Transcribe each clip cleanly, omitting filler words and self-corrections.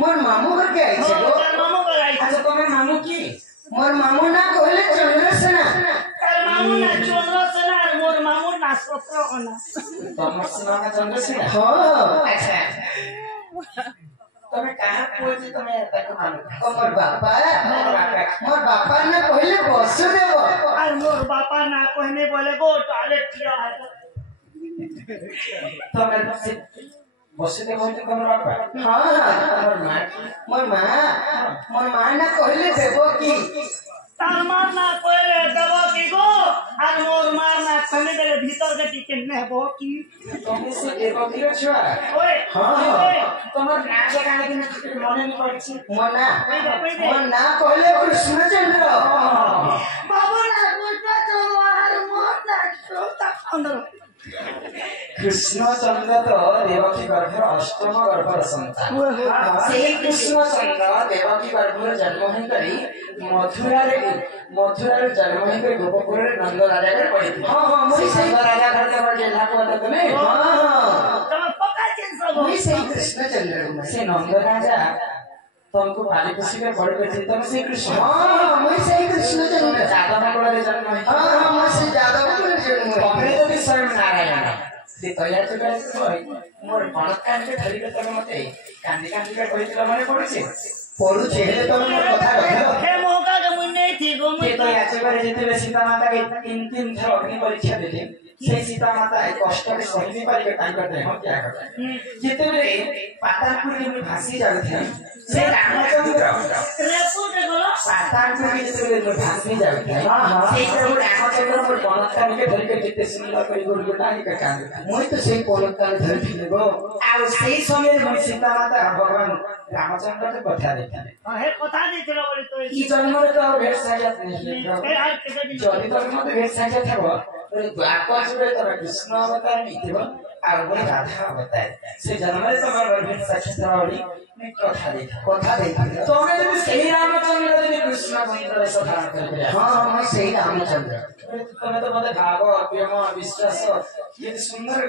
मोर मामू घर के आई छे गो मामू घर आई अच्छा तोमे मामू की मोर मामू ना कहले चंद्रसेना तार मामू ना चंद्रसेना मोर मामू ना सत्रगना तमर सेना का चंद्रसेना हो अच्छा तमे कहां पहुंचे तमे ताको मालूम मोर बापा ना कहले वसुदेव और मोर बापा ना कहने बोले गो टॉयलेट किया है तमे वसुदेव होते तमर बापा हां मोर मां ना कहले देबो की तार मां ना कहले देबो की गो और मोर मां ना कहने देले भीतर के टिके नेबो की तमे से देबो की छुआ ओए हां तमर ना के गाने के मने नहीं पड़छि मोर ना कहले कृष्णचंद्र बाबू ना कृष्णचंद्र और मोर ना कृष्णचंद्र कृष्णचंद्र तो देवकी गर्भर अष्टम गर्भर संतान से कृष्णचंद्र देवकी गर्भर जन्म होई करी मथुरा रे जन्म होई करी गोपपुर रे नंद राजा के पड़ी हां मोई से राजा घर के बड़ जेला को तने तम पक्का चेंज सब मोई से कृष्णचंद्र से नंद राजा तुमको पाली खुशी के बड़ के चिंतन से कृष्ण हां मोई से कृष्णचंद्र जादव को रे जन्म होई हां मोई से जादव को रे जन्म होई अपने तो भी स्वयं नारायण से तया तो मोर बनकान के धरी के तने मते कांदी के कहितला माने पड़ुछे हेले तो मोर कथा कहलो हे मौका के मुई नै थी गो मुई तो याचे करे जेते सीता माता के तीन थर अग्नि परीक्षा देले से सीता माता कष्ट के सही नहीं पारी के टाइम करते हम क्या करते जेते रे पातालपुर के में भासी जावे थे से रामचंद्र रेपू के गलो पातालपुर के जेते रे भासी जावे थे हां से रामचंद्र मोर बनकान के धरी के जेते सुनला करी गोल गोटानी के कांद मोई तो से बनकान धरी थिले गो आ सेही समय मोई सीता माता भगवान रामचंद्र के कथा देथिले हे कथा देथिलो बोले तो ई जन्म रे तो भेट साजात नहीं ए आज के दिन जल्दी तो मत भेट साजात हबो द्वापर जुड़े तो कृष्ण अवतार नहीं और बोले राधा अवतार से जन्म रे तो भेट साजात वाली मैं कथा देखा तो मैं जब सही रामचंद्र ने कृष्ण मंत्र से धारण कर लिया हां मैं सही रामचंद्र तुम्हें तो बोले भाव प्रेम विश्वास ये सुंदर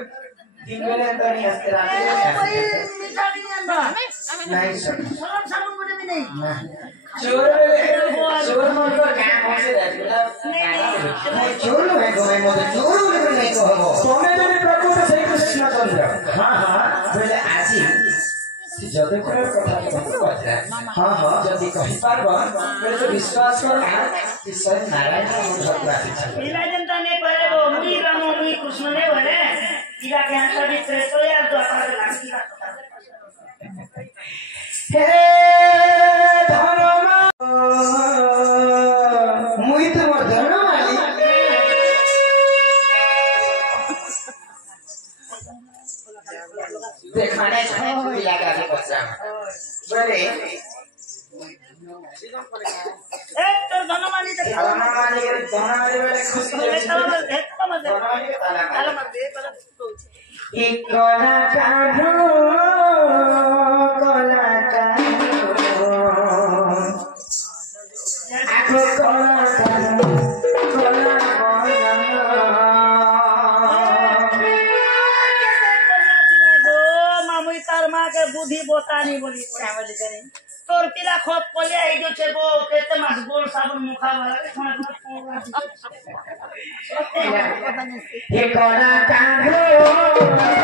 दिन मेरे अंदर नहीं हंसते रहते नहीं सर सब मुझे भी नहीं चोर मन पर क्या पहुंचे रहते नहीं चोर है को मैं मुझे चोर नहीं कहबो तुम्हें तो प्रभु से श्री कृष्णचंद्र हां बोले आजी जदे करे कथा तुमको बता हां हां जदी कहि पारबो बोले तो विश्वास कर कि स्वयं नारायण मुझ प्रार्थना इला जनता ने करे वो मुई राम मुई कृष्ण ने बोले इला के हाथ भी तो यार तो अपना लागी हे धर्म मुई तो मोर धर्म वाली देखने से इला का भी पछा बोले तो धनमानी तो धनमानी बोले खुशी एक कला काढो आखो कला काढो मामुई तार मां के बुद्धि बोतानी बोली चावल करे तोर पिला खोप कोले आई जो छेगो केते मास गोल साबुन मुखा वाला ये कला काढो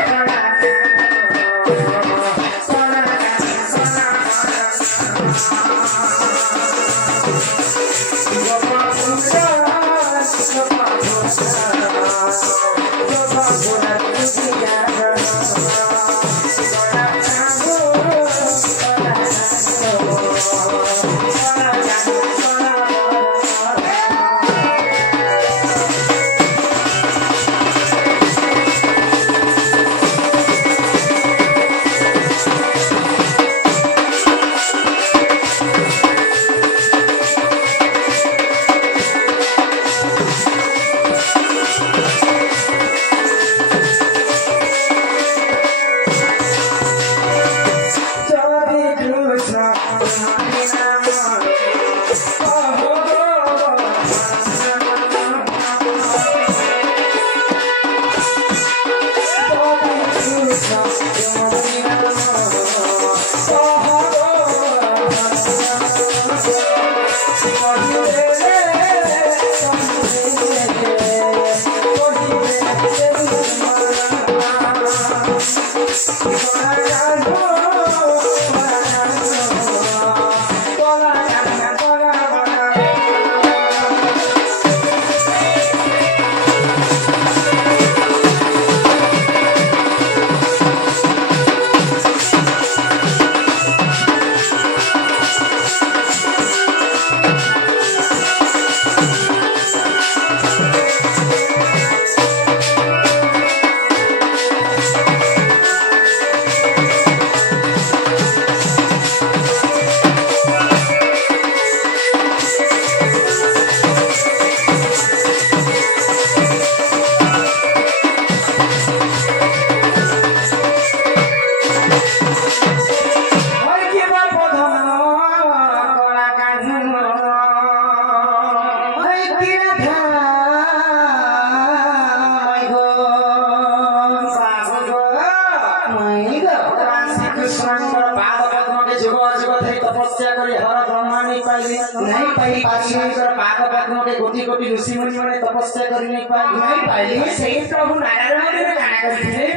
कोटि कोटि ऋषि मुनि माने तपस्या करि नै पाइले सेही प्रभु नारायण ने गाना करथिले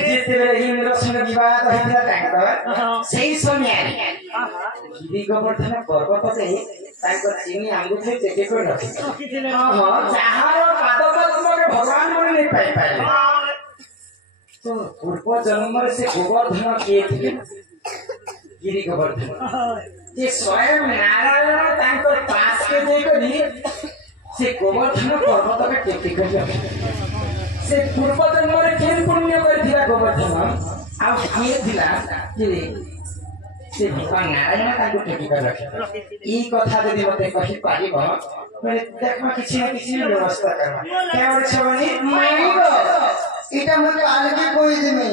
जेते बेले इंद्र संग विवाह कहिला तांकर सेही समय गिरी गोवर्धन पर्वत से तांकर चिनी आंगुठे टेके को रखिथिले हां जहार पाद पद्म के भगवान माने नै पाइले तो पूर्व जन्म से गोवर्धन किए थे गिरी गोवर्धन जे स्वयं नारायण तांकर पास के देखनी से गोवर्धन पर्वत के टेके कर से पूर्व जन्म रे केन पुण्य कर दिला गोवर्धन आ किए दिला कि से भगवान नारायण तांको टेके कर रखे ई कथा यदि मते कहि पारिबो माने देखमा किछि ना किछि व्यवस्था करबा केवल छवनी माइगो इटा मते आलके कोई दिमे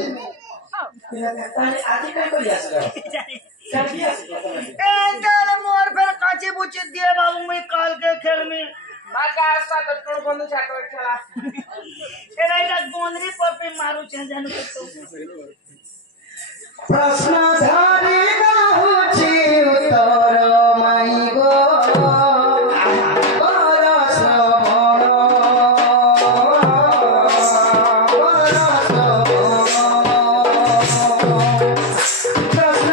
आदि काय करिया मोर फिर काची बुची दिए बाबू मैं काल के खेल में बंद खेला गोंदरी पर पे मारू जानु प्रश्नधारी गाहुची उत्तर माइगो प्रश्न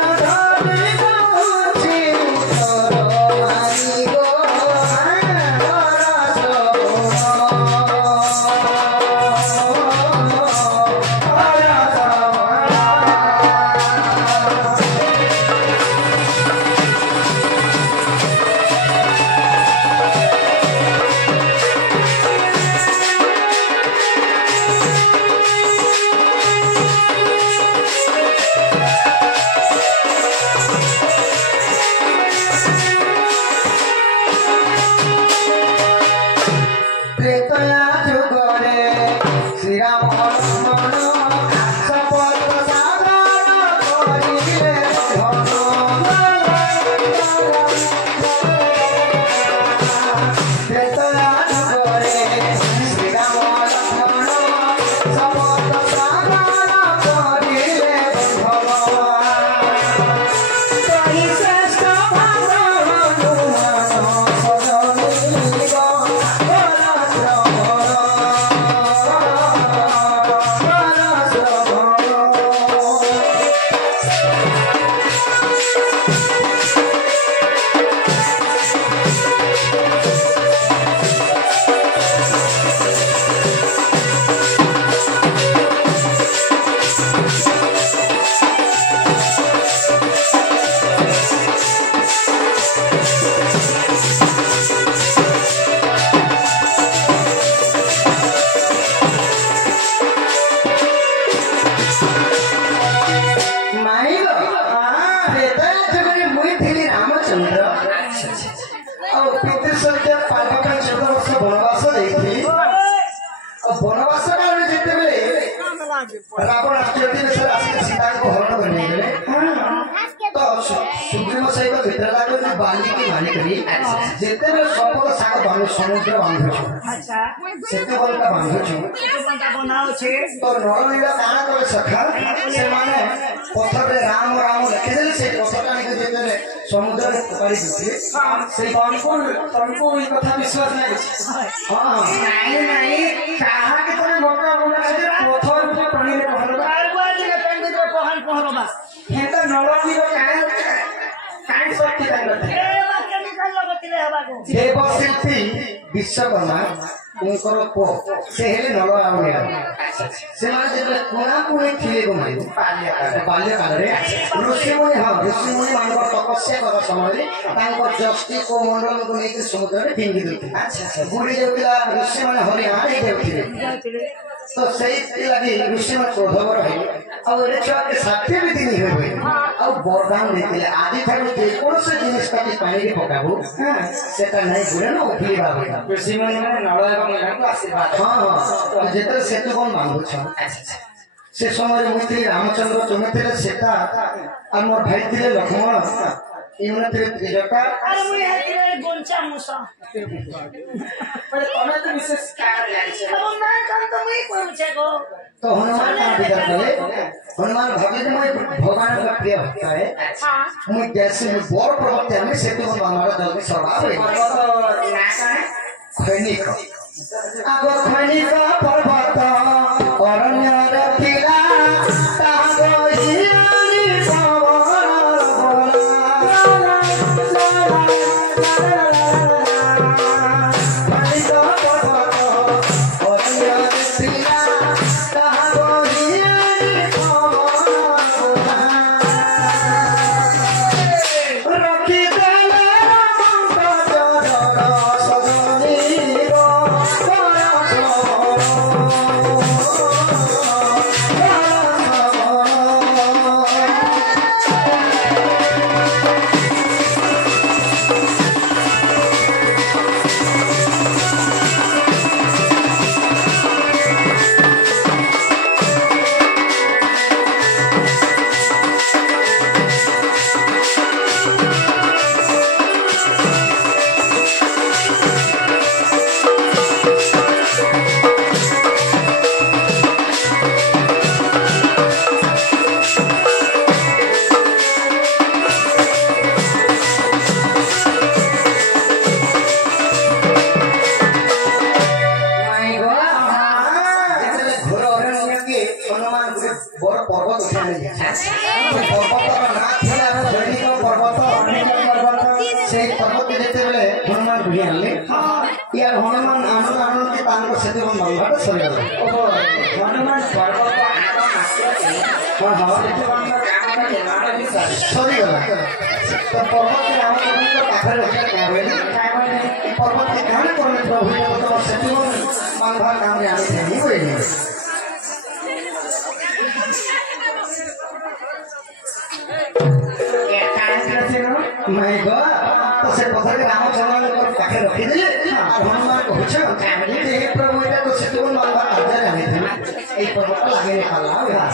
रावण आकृति में सर आसिक सीता को हरण करने के लिए तो सुग्रीव सहित भितर लागो जे बाली की मानी करी जेते में सबको साग बांधो समुद्र बांधो छ अच्छा सेते बोलता बांधो छ तो बनता बनाओ छे तो नरलीला काना करे सखा से माने पत्थर रे राम राम लिखि देले से पत्थर कानी के जेते समुद्र में पकड़ी दिए से तनको ई कथा विश्वास नहीं हां नहीं कहा के तने मौका बोला जे पत्थर पे पानी में पहल बार बार जे पेंड में पहल पहलबा हेता नरलीला काई शक्ति काई ए वाक्य निकाल लगतिले हबा को देवशिल्पी विश्वकर्मा उनकर पो से हेले नल आउने से माने जे कोना कोने थिले को माने बाल्य काल रे ऋषि मुनि मानव तपस्या कर समय तांको जस्ती को मंडल को लेके समुद्र रे फिंगी देती अच्छा बुढ़ी जो पिला ऋषि माने हरि हारे देउथिले तो सही लगी ऋषि में क्रोधवर है अब रे छुआ के साथे भी दिन होय अब वरदान देतिले आदि थारु जे कोन से जिनिस काटी पानी रे पकाबो सेटा नहीं बुले न उठली बाबा ऋषि माने नल एवं एरंग आशीर्वाद हां तो जेते सेतु कोन मांगो छ अच्छा से समय मुत्री रामचंद्र चुमेतिले सेटा हमर भाई तिले लक्ष्मण इमने तिले त्रिजटा अरे मुई हाथिरे गोंचा मुसा पर तने तो विशेष कार्य लागे छे अब ना काम तो मुई कोन छे गो तो हनुमान का विचार करे हनुमान भगवान में भगवान का प्रिय भक्त है हां मुई कैसे मुई बोर पर्वत में सेतु को हमारा जल्दी स्वभाव है पर्वत नाका खैनिक आगो खैनिक पर्वत अरण्य रखिला तागो हियानी यार हनुमान आनंद आनंद के तांग से तो मंगल सरी हनुमान पर्वत आगा मात्र हां हां सेतु बंद काम का निर्माण भी सरी गला तो पर्वत के नाम को काफर रखा क्या होले पर्वत के काम करने प्रभु ने तो सेतु मंगल काम रे आने नहीं होई मैं गो तो से पथर के रामचंद्र को पाखे रखी दिले हनुमान को पूछो हे प्रभु एटा तो सेतु मंगल कार्य जाने थे ए पर्वत लागे निकाला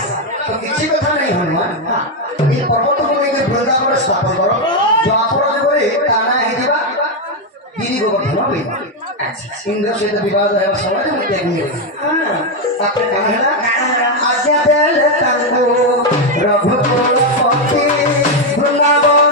तो किसी कथा नहीं हनुमान ये पर्वत को लेके वृंदावन स्थापन करो जो आपण करे ताना हे दिबा गिरी गोवर्धन होई अच्छा इंद्र से विवाद है समय में त्याग नहीं आपने कहा है ना आज्ञा दे तांगो रघुकुलपति वृंदावन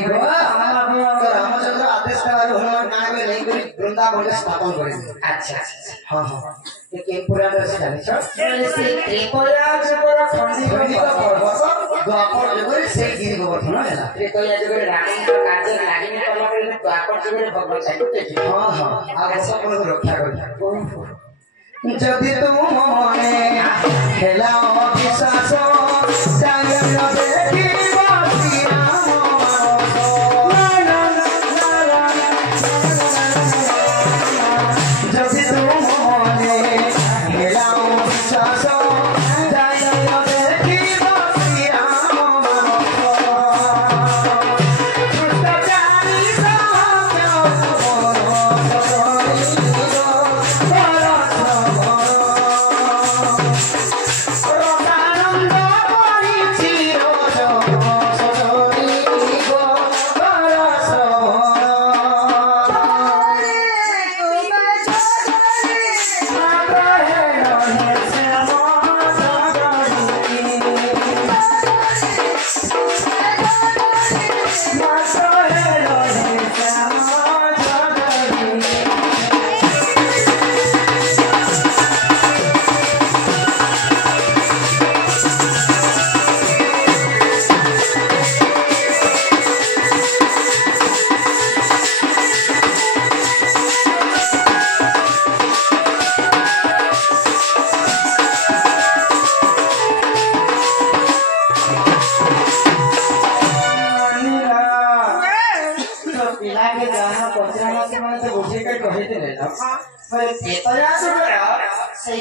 माई गो रामचंद्र आदेश करालु हनुमान नाम में नहीं करी वृंदावन के स्थापन करे। अच्छा अच्छा हां हां ये के पुराण से जानि छ से त्रेतया जुगर खंडित पर्वत द्वापर जुगरे से गिरी गोवर्धन हैला। त्रेतया जुगर रामଙ୍କ କାର୍ଯ୍ୟ ଲାଗିନି କଲା ପରେ ଦ୍ୱାପର ଯୁଗରେ ଭଗବାନ ଚାହିଁଲେ हां हां आगे सब को रक्षा कर जदि तुम मने खेला विश्वास जाय न देखी बसी जदि तुम मने खेला विश्वास जाय न देखी बसी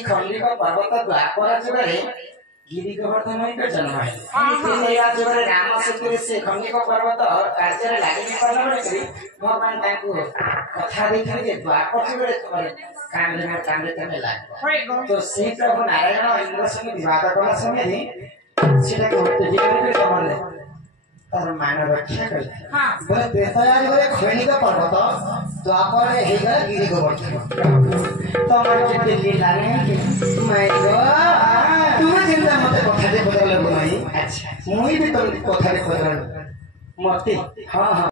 खंडित पर्वत द्वापर जुगरे गिरी गोवर्धन जन्म है जुगरे राम सेतु से खंडित पर्वत कार्य लगे भगवान कथा देखिए द्वापर जुगरे कांदे लगे तो से प्रभु नारायण इंद्र संगे विवाद कला समय तार मान रक्षा कर बोले बेतया जुगरे खैनिक पर्वत द्वापर हे गला गिरी गोवर्धन तमर जे लीला रे माई गो तुम चिंता मते कथा दे बदल लो माई। अच्छा मुई भी तुम कथा दे बदल मते हां हां